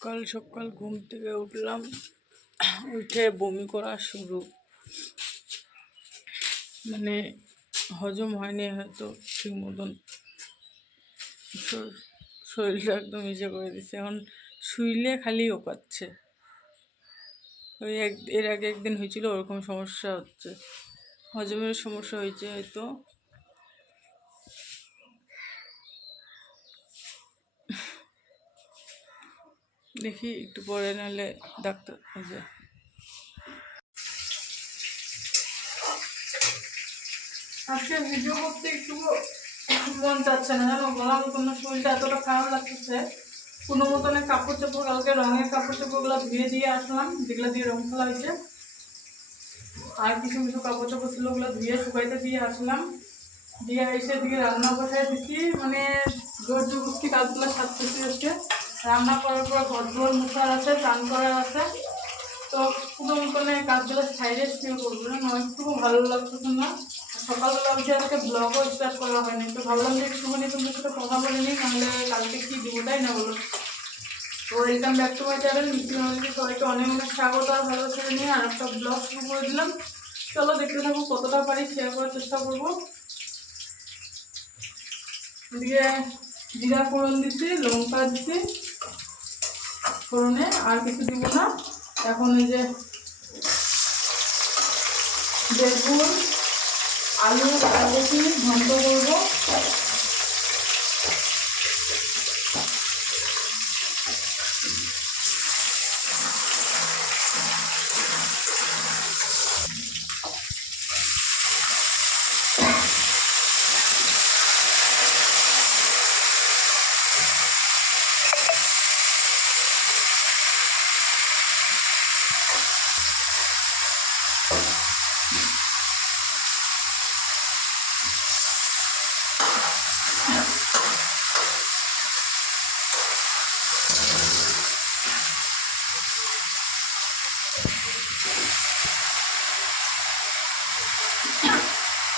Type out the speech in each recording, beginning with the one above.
সকাল সকাল ঘুম থেকে উঠলাম, উঠে বমি করা শুরু। মানে হজম হয়নি হয়তো ঠিক মতন, শরীরটা একদম ইসে করে দিচ্ছে। এখন শুইলে খালি ওকাচ্ছে। এর আগে একদিন হয়েছিল ওরকম সমস্যা হচ্ছে, হজমের সমস্যা হয়েছে হয়তো। দেখি একটু পরে নাহলে ডাক্তার আছে। আজকে ভিডিও করতে একটু মন চাচ্ছে না, জানো, গলার মতন শরীরটা এতটা খারাপ লাগতেছে। কোনো মতনে কাপড় চোপড়, কালকে রঙের কাপড় চোপড়গুলো ধুয়ে দিয়ে আসলাম, যেগুলো দিয়ে রং খেলা হয়েছে। আর কিছু কিছু কাপড় চোপড় ছিল, ওগুলো ধুয়ে শুকাইতে দিয়ে আসলাম। দিয়ে এসে দিকে রান্না বসায় দিচ্ছি, মানে জোর জবরদস্তি কাজগুলো সারতেছি আজকে। রান্না করার পর ঘর দুয়ার মুছার আছে, চান করার আছে। তো কোনো মতনে কাজগুলো সাইডে শুরু করবো না, একটুকু ভালো লাগতেছে না। সকালবেলা উঠে আজকে ব্লগও স্টার্ট করা হয়নি, তো ভাবলাম যে একটুখানি তোমাদের সাথে কথা বলে নিই, নাহলে কালকে কি দিব, তাই না বলো। তো welcome back to my channel মিষ্টি মানুষকে সবাইকে অনেক অনেক স্বাগত আর ভালোবাসা নিয়ে আর একটা ব্লগ শুরু করে দিলাম। চলো দেখতে থাকবো, কতটা পারি শেয়ার করার চেষ্টা করবো। এদিকে জিরা ফোড়ন দিচ্ছি, লঙ্কা দিচ্ছি ফোড়নে, আর কিছু দিব না। এখন এই যে বেগুন আলু কাটাকুটি ঘন্ট করবো।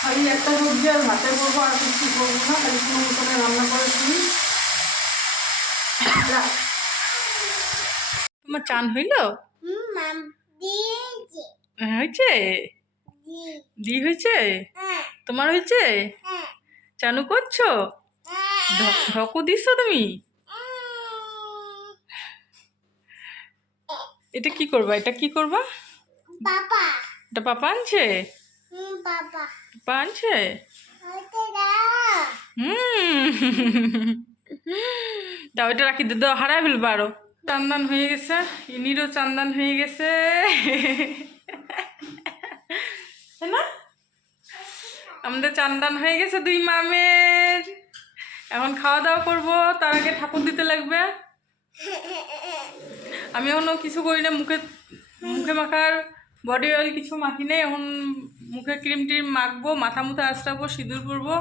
খালি একটা সবজি আর ভাতে করবো, আর কিছু করবো না, খালি কোনো মতনে রান্না করে শুনি। তোমার চান হইল? হয়েছে? দি হয়েছে? তোমার হয়েছে? চানু করছো? ঢকু দিচ্ছ তুমি? এটা কি করবা? এটা কি করবা? এটা পাপা আনছে? পাপা আনছে? দাও, এটা রাখি দাও, হারাই ফেলবো আরো। চান্দান হয়ে গেছে, ইনিরও চান্দান হয়ে গেছে, না আমাদের চান্দান হয়ে গেছে দুই মামের। এখন খাওয়া দাওয়া করবো, তার আগে ঠাকুর দিতে লাগবে। আমি এখনো কিছু করি না, মুখে মাখার বডি অয়েল কিছু মাখি নেই। এখন মুখে ক্রিম ট্রিম মাখবো, মাথা মুথা আঁচড়াবো, সিঁদুর পরবো।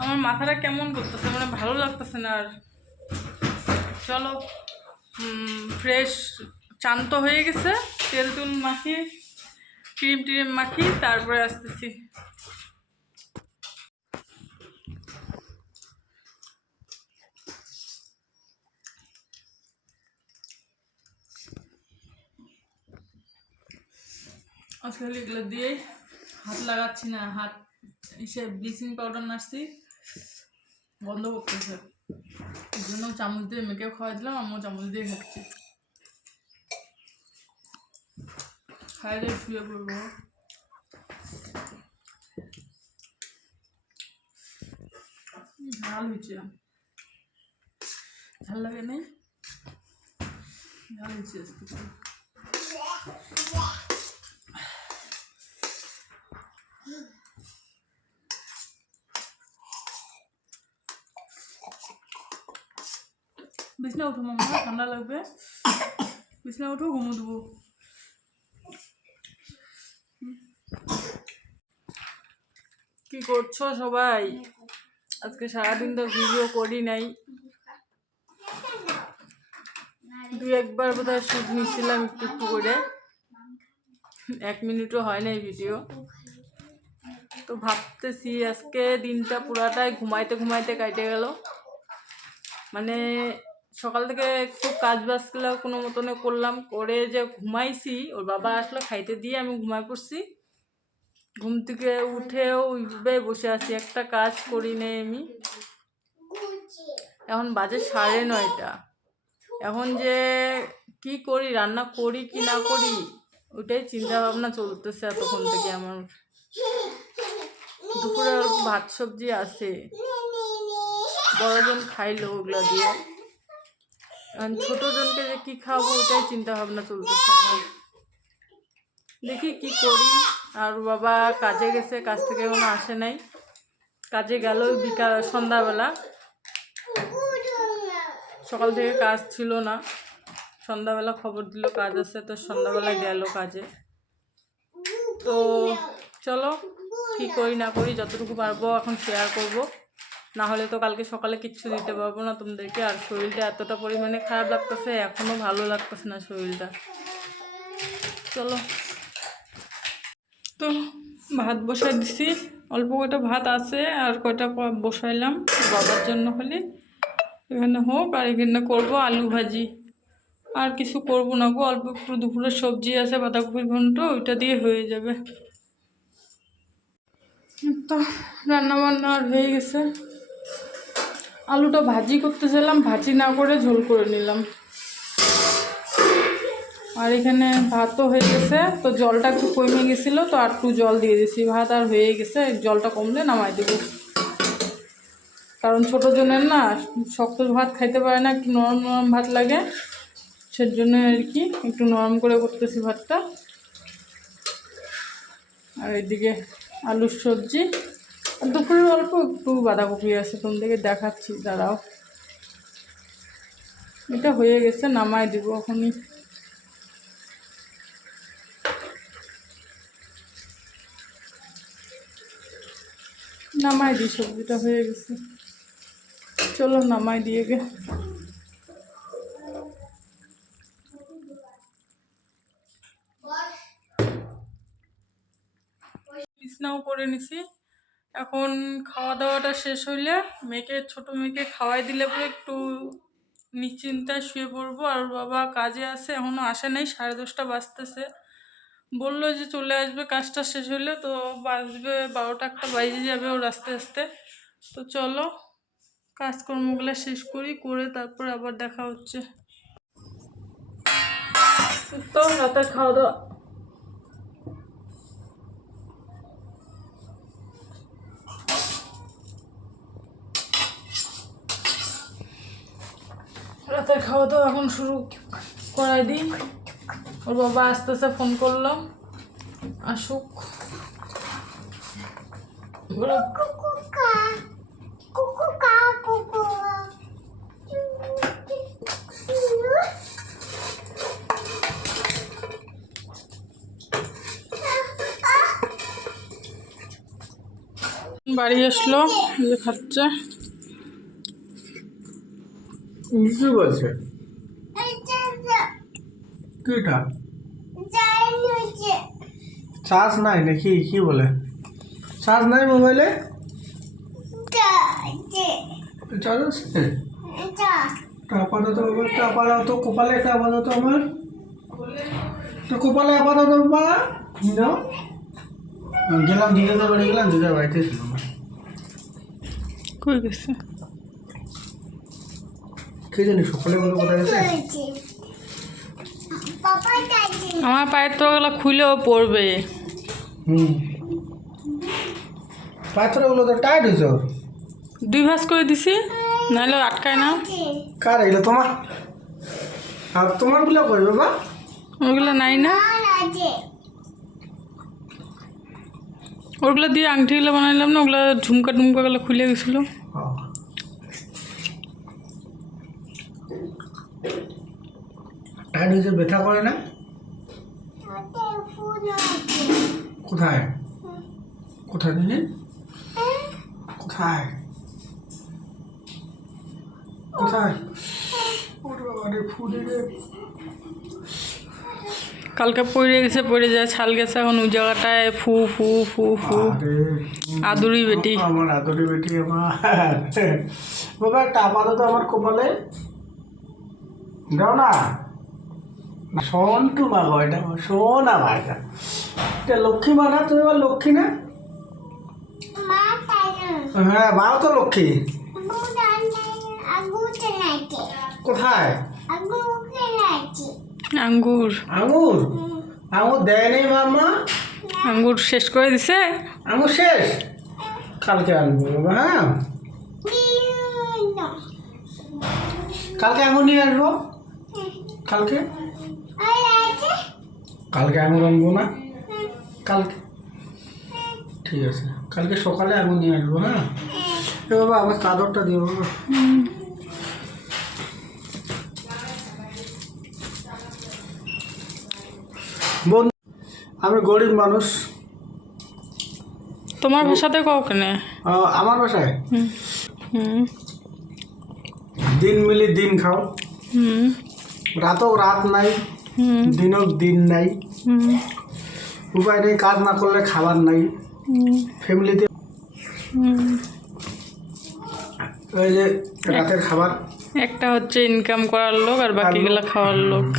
আমার মাথাটা কেমন করতেছে, মানে ভালো লাগতেছে না আর। চলো, ফ্রেশ চান তো হয়ে গেছে, তেল টুল মাখি, ক্রিম ট্রিম মাখি, তারপরে আসতেছি। আসলে এগুলো দিয়েই হাত লাগাচ্ছি না, হাত এসে ব্লিচিং পাউডার নাড়ছি, বন্ধ করতেছে। এই জন্য চামচ দিয়ে মেখে খাওয়া দিলাম, আমিও চামচ দিয়ে খাচ্ছি। খাইলে শুয়ে পড়বো। ঝাল হয়েছে, ঝাল লাগে না? ঝাল হয়েছে আজকে। বিছনা উঠো মামা, ঠান্ডা লাগবে। বিছনা উঠো, ঘুমো দেবো। কি করছো সবাই? আজকে সারাদিন তো ভিডিও করি নাই, দুই একবার বোধহয় শুট নিচ্ছিলাম একটু একটু করে, 1 মিনিটও হয় নাই ভিডিও। তো ভাবতেছি আজকে দিনটা পুরাটাই ঘুমাইতে ঘুমাইতে কাটে গেল। মানে সকাল থেকে একটু কাজ বাজগুলো কোনো মতনে করলাম, করে যে ঘুমাইছি, ওর বাবা আসলো খাইতে দিয়ে আমি ঘুমাই পড়ছি। ঘুম থেকে উঠেও ওইভাবে বসে আছি, একটা কাজ করি নেই আমি। এখন বাজে 9:30। এখন যে কি করি, রান্না করি কি না করি ওইটাই চিন্তা ভাবনা চলতেছে এতক্ষণ থেকে আমার। দুপুরে অল্প ভাত সবজি আছে, বড়জন খাইলো ওগুলো দিয়ে। ছোটজনকে যে কি খাওয়াবো ওইটাই চিন্তা ভাবনা চলতেছে আমার। দেখি কি করি। আর বাবা কাজে গেছে, কাজ থেকে এখনো আসে নাই। কাজে গেল সন্ধ্যাবেলা, সকাল থেকে কাজ ছিল না, সন্ধ্যাবেলা খবর দিল কাজ আছে, তো সন্ধ্যাবেলা গেল কাজে। তো চলো কি করি না করি যতটুকু পারবো এখন শেয়ার করব, না হলে তো কালকে সকালে কিচ্ছু দিতে পারবো না তোমাদেরকে। আর শরীরটা এতটা পরিমাণে খারাপ লাগতেছে, এখনও ভালো লাগতেছে না শরীরটা। চলো, তো ভাত বসাই দিছি, অল্প কয়টা ভাত আছে আর কয়টা বসাইলাম বাবার জন্য হলে। এখানে হোক, আর এখানে করবো আলু ভাজি, আর কিছু করবো না গো। অল্প একটু দুপুরের সবজি আছে বাঁধাকপির ঘন্ট, ওইটা দিয়ে হয়ে যাবে। তো রান্না বান্না আর হয়ে গেছে। আলুটা ভাজি করতেছিলাম, ভাজি না করে ঝোল করে নিলাম। আর এখানে ভাতও হয়ে গেছে, তো জলটা একটু কমে গেছিলো, তো আর একটু জল দিয়ে দিছি। ভাত আর হয়ে গেছে, জলটা কমলে নামাই দেবো। কারণ ছোটো জনের না শক্ত ভাত খাইতে পারে না, একটু নরম নরম ভাত লাগে, সেজন্য আর কি একটু নরম করে করতেছি ভাতটা। আর এদিকে আলুর সবজি, আর দুপুরে অল্প একটু বাঁধাকপি আছে, তোমাদেরকে দেখাচ্ছি, দাঁড়াও। এটা হয়ে গেছে, নামাই দিব এখনই। নামাই দিই, সবজিটা হয়ে গেছে, চলো নামাই দিয়ে গে। বিছনাও করে নিছি। এখন খাওয়া দাওয়াটা শেষ হইলে ছোট মেয়েকে খাওয়াই দিলে পরে একটু নিশ্চিন্তায় শুয়ে পড়বো। আর বাবা কাজে আছে, এখনও আসে নাই, 10:30 বাজতেছে। বললো যে চলে আসবে কাজটা শেষ হলে, তো বাজবে 12টা-1টা বাজে যাবে ওর আস্তে আস্তে। তো চলো কাজকর্মগুলো শেষ করি, করে তারপর আবার দেখা হচ্ছে। তো রাতের খাওয়া দাওয়া এখন শুরু করাই দিই। ওর বাবা আসতেছে, ফোন করলো, আসুক। বাড়ি আসলো, যে খাচ্ছে। কি বলছে? কিটা চার্জ নাই নাকি? কি বলে চার্জ নাই মোবাইলে? চার্জ আছে আপাতত কপালে একটা আপাতত আমার তো কপালে আপাতত বা গেলাম দিদাদের বাড়ি, গেলাম দিদার বাড়িতে ছিল না। কই গেছে কে জানি, সকালে বলে কোথায় গেছে। আমার পায়ের তোগুলো খুলেও পড়বে। পায়ের তোগুলো তো টাইট হয়েছে, 2 ভাঁজ করে দিছি, নাহলে আটকায় না। কার এগুলো? তোমার? আর তোমার গুলো করবে বা ওগুলো নাই না, ওগুলো দিয়ে আংটিগুলো বানাইলাম না, ওগুলো ঝুমকা টুমকাগুলো খুলে গেছিলো। টাইট হয়েছে, ব্যথা করে না? কোথায় কোথায় দিলেন? কোথায় কোথায়? কালকে পড়ে গেছে, পড়ে যায়, ছাল গেছে, এখন ওই জায়গাটায় ফু ফু ফু ফু। আদুরি বেটি, আমার আদুরি বেটি আমার বাবা। একটা আপাতত আমার কপালে দাও না, সন্টু মা গো, এটা সোনা মা, এটা লক্ষ্মী মা না? তুমি আবার লক্ষ্মী না? হ্যাঁ, মাও তো লক্ষ্মী। কোথায় আঙ্গুর আঙুর? আঙুর দেয় নেই মামা, আঙ্গুর শেষ করে দিছে। আঙুর শেষ, কালকে আনবো বাবা। হ্যাঁ, কালকে আঙুর নিয়ে আসবো। কালকে কালকে আঙুর আনবো না? কালকে ঠিক আছে, কালকে সকালে আঙুর নিয়ে আসবো। হ্যাঁ এ বাবা, আমার চাদরটা দিও বাবা। বোন, আমি গরিব মানুষ। তোমার ভাষাতে কও কেনে? আমার বাসায় হুম হুম দিন মিলি দিন খাও, হুম রাতও রাত নাই, হুম দিনও দিন নাই, হুম উপায় নেই, কাজ না করলে খাবার নাই। ফ্যামিলিতে হুম। ওই যে রাতের খাবার, একটা হচ্ছে ইনকাম করার লোক আর বাকিগুলা খাওয়ার লোক।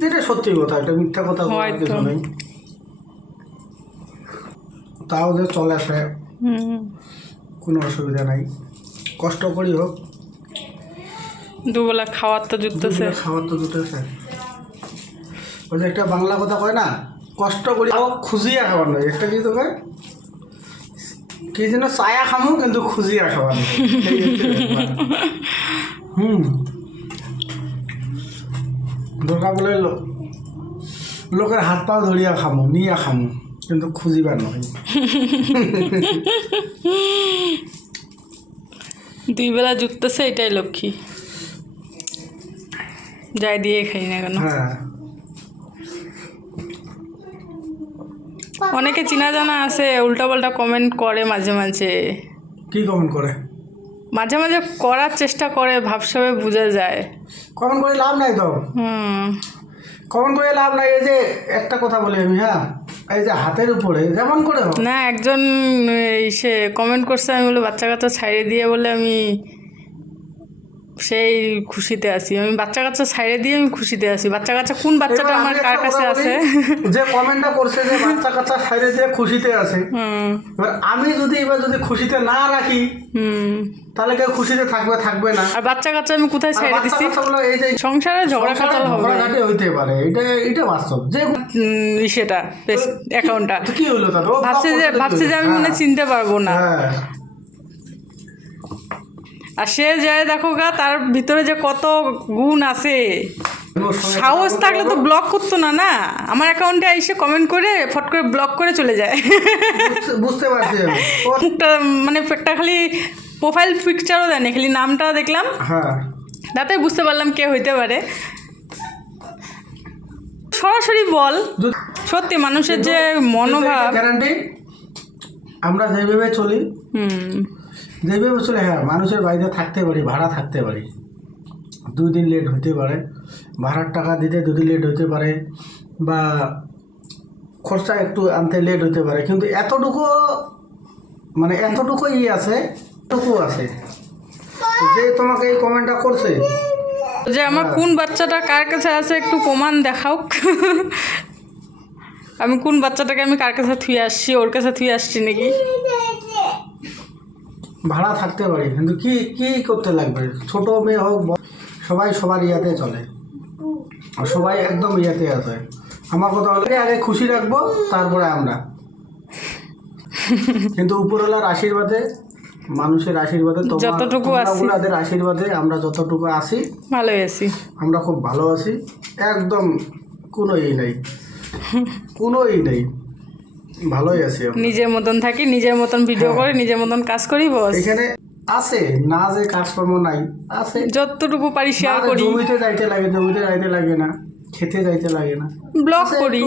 যেটা সত্যি কথা, এটা মিথ্যা কথা বলার হয়তো। কিছু নেই। তাও যে চলে আসে, হুম। কোনো অসুবিধা নাই, কষ্ট করি হোক, দুবেলা খাওয়ার তো জুটতেছে। দুবেলা খাবার তো জুটেছে। ওই যে একটা বাংলা কথা কয় না, কষ্ট করি হোক খুঁজিয়া খাবার নয়, একটা কি তো কয়, কি যেন চায়া খামো কিন্তু খুঁজিয়া খাবার নয়। এই হচ্ছে ব্যাপার। দরকার বলে লোকের হাত পাও ধরিয়া খামো, নিয়া খামো, কিন্তু খুঁজিবার নয়। দুই বেলা জুটতেছে, এটাই লক্ষ্মী। যাই দিয়ে খাই না কেন। হ্যাঁ, অনেকে চিনা জানা আছে, উল্টাপাল্টা কমেন্ট করে মাঝে মাঝে। কি কমেন্ট করে? মাঝে মাঝে করার চেষ্টা করে, ভাবসাবে বোঝা যায়। কমেন্ট করে লাভ নাই তো, কমেন্ট করে লাভ নাই। এই যে একটা কথা বলি আমি, হ্যাঁ, এই যে হাতের উপরে যেমন করে হোক, না, একজন সে কমেন্ট করছে, আমি বলে বাচ্চা কাচ্চা ছাইড়ে দিয়ে বলে আমি সেই খুশিতে আছি। আমি বাচ্চা কাচ্চা ছাইড়ে দিয়ে আমি খুশিতে আছি। বাচ্চা কাচ্চা কোন বাচ্চাটা এবার আমার আমি কার একটা কাছে কথা আছে? বলি, যে কমেন্টটা করছে যে বাচ্চা কাচ্চা ছাইড়ে দিয়ে খুশিতে আছে, এবার আমি যদি খুশিতে না রাখি, তাহলে কেউ খুশিতে থাকবে না। আর বাচ্চা কাচ্চা আমি কোথায় আর ছাইড়ে বাচ্চা দিছি? কাচ্চাগুলো এই যে সংসারে ঝগড়া কাটাল হবে। ঝগড়াঝাটি হইতে পারে, এটা বাস্তব। যে সেটা অ্যাকাউন্টটা তো কি হলো তাহলে? ও ভাবছে যে আমি মনে হয় চিনতে পারবো না। হ্যাঁ, আর সে যায় দেখো গা, তার ভিতরে যে কত গুণ আছে। ওর সঙ্গে সাহস থাকলে তো ব্লক করতো না। না, আমার অ্যাকাউন্টে এসে কমেন্ট করে ফট করে ব্লক করে চলে যায়। বুঝতে পারছি আমি। মুখটা মানে একটা খালি প্রোফাইল পিকচারও দেয়নি, খালি নামটা দেখলাম, হ্যাঁ, তাতে বুঝতে পারলাম কে হইতে পারে। সরাসরি বল, সত্যি মানুষের যে মনোভাব। গ্যারান্টি আমরা যেভাবে চলি, যেভাবে চলে, হ্যাঁ, মানুষের বাড়িতে থাকতে পারি, ভাড়া থাকতে পারি, 2 দিন লেট হতে পারে, ভাড়ার টাকা দিতে 2 দিন লেট হতে পারে, বা খরচা একটু আনতে লেট হতে পারে, কিন্তু এতটুকু আছে, যে তোমাকে এই কমেন্টটা করছে যে আমার কোন বাচ্চাটা কার কাছে আছে একটু প্রমাণ দেখাও। আমি কোন বাচ্চাটাকে আমি কার কাছে থুয়ে আসছি, ওর কাছে থুয়ে আসছি নাকি? ভাড়া থাকতে পারি, কিন্তু কি করতে লাগবে? ছোট মেয়ে হোক, সবাই সবার ইয়াতে চলে, আর সবাই একদম ইয়াতে আছে। আমার কথা হলে আগে খুশি রাখবো, তারপরে আমরা। কিন্তু উপরওয়ালার আশীর্বাদে, মানুষের আশীর্বাদে, যতটুকু আছি, তোমাদের আশীর্বাদে আমরা যতটুকু আছি, ভালোই আছি। আমরা খুব ভালো আছি, একদম কোনো নেই, ভালোই আছি। নিজের মতন থাকি, নিজের মতন ভিডিও করে, নিজের মতন কাজ করি, বস। এখানে আছে না যে কাজকর্ম নাই, আছে, যতটুকু পারি শেয়ার করি। জমিতে যাইতে লাগে না, খেতে যাইতে লাগে না, ব্লগ করি।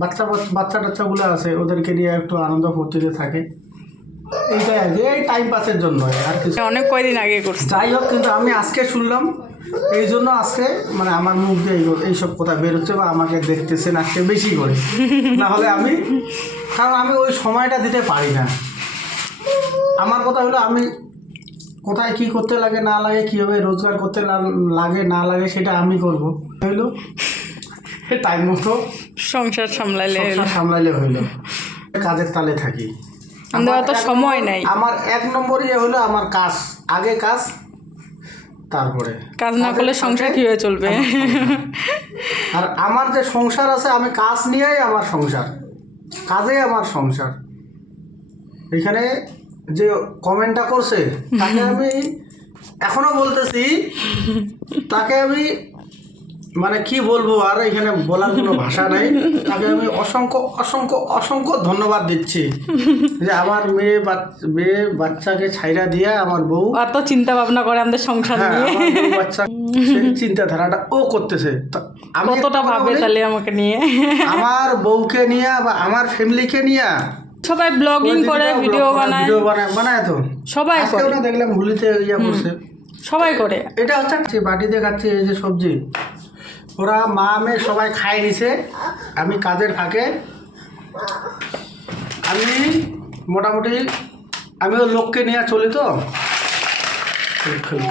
বাচ্চা টাচ্চাগুলো আছে, ওদেরকে নিয়ে একটু আনন্দ ফুর্তিতে থাকে, এইটাই আর কি, এই টাইম পাসের জন্য আর কিছু। অনেক কয়দিন আগে করছি। যাই হোক, কিন্তু আমি আজকে শুনলাম, এই জন্য আজকে আমার মুখ দিয়ে এইসব কথা বেরোচ্ছে, বা আমাকে দেখতেছেন আজকে বেশি করে। না হলে কারণ আমি ওই সময়টা দিতে পারি না। আমার কথা হলো, আমি কোথায় কি করতে লাগে না লাগে, কীভাবে রোজগার করতে লাগে না লাগে সেটা আমি করব হইলো, টাইম মতো সংসার সামলাইলে সামলাইলে হইলো। কাজের তালে থাকি, আমাদের অত সময় নাই। আমার 1 নম্বরই হলো আমার কাজ, আগে কাজ, তারপরে কাজ না করলে সংসার কীভাবে চলবে। আর আমার যে সংসার আছে, আমি কাজ নিয়েই আমার সংসার, কাজেই আমার সংসার। এখানে যে কমেন্টটা করছে তাকে আমি এখনো বলতেছি, তাকে আমি মানে কি বলবো, আর এখানে বলার কোনো ভাষা নাই। তাকে আমি অসংখ্য অসংখ্য অসংখ্য ধন্যবাদ দিচ্ছি যে আমার মেয়ে বাচ্চাকে ছাইরা দিয়া আমার বউ অত চিন্তা ভাবনা করে আমাদের সংসার হ্যাঁ, নিয়ে, আমার বউ বাচ্চা সেই চিন্তাধারাটা ও করতেছে। আমি কতটা ভাবে তাহলে আমাকে নিয়ে, আমার বউকে নিয়ে বা আমার ফ্যামিলিকে নিয়ে সবাই ব্লগিং করে, ভিডিও বানায় তো সবাই করে, আজকেও না দেখলাম হুলিতে ইয়া করছে, সবাই করে। এটা হচ্ছে বাটিতে খাচ্ছি এই যে সবজি, ওরা মা মেয়ে সবাই খাই নিছে। আমি কাজের ফাঁকে আমি মোটামুটি আমিও লোককে নিয়ে চলি, তো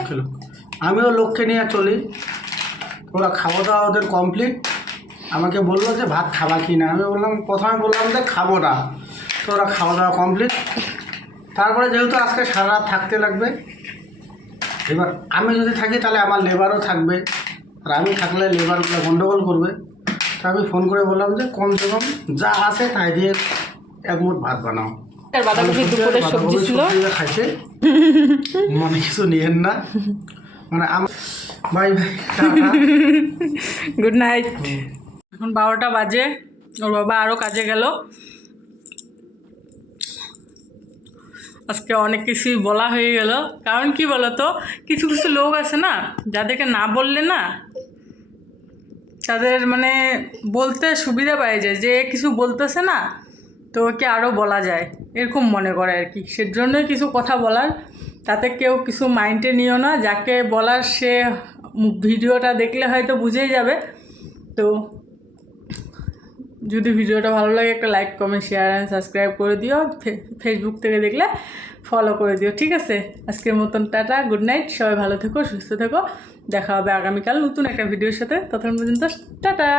খেলো আমিও লোককে নিয়ে চলি। ওরা খাওয়া দাওয়া ওদের কমপ্লিট, আমাকে বললো যে ভাত খাবা কি না, আমি প্রথমে বললাম যে খাবো না। তো ওরা খাওয়া দাওয়া কমপ্লিট, তারপরে যেহেতু আজকে সারা রাত থাকতে লাগবে, এবার আমি যদি থাকি তাহলে আমার লেবারও থাকবে, আর আমি থাকলে লেবারগুলো গন্ডগোল করবে। তো আমি ফোন করে বললাম যে কমসে কম যা আছে তাই দিয়ে 1 মুঠ ভাত বানাও। বাঁধাকপি দুপুরের সবজি ছিল, খাইছে, মনে কিছু নিয়েন না, মানে বাই বাই, গুড নাইট। এখন 12টা বাজে, ওর বাবা আরও কাজে গেল। আজকে অনেক কিছুই বলা হয়ে গেল, কারণ কি বলতো, কিছু কিছু লোক আছে না, যাদেরকে না বললে না তাদের মানে বলতে সুবিধা পায় যায়, যে কিছু বলতেছে না তো ওকে আরও বলা যায়, এরকম মনে করে আর কি। সেজন্যই কিছু কথা বলার, তাতে কেউ কিছু মাইন্ডে নিও না, যাকে বলার সে ভিডিওটা দেখলে হয়তো বুঝেই যাবে। তো যদি ভিডিওটা ভালো লাগে একটা like, comment, share and subscribe করে দিও। ফেসবুক থেকে দেখলে ফলো করে দিও, ঠিক আছে? আজকের মতন টাটা, গুড নাইট, সবাই ভালো থেকো, সুস্থ থেকো। দেখা হবে আগামীকাল নতুন একটা ভিডিওর সাথে। ততক্ষণ পর্যন্ত টাটা।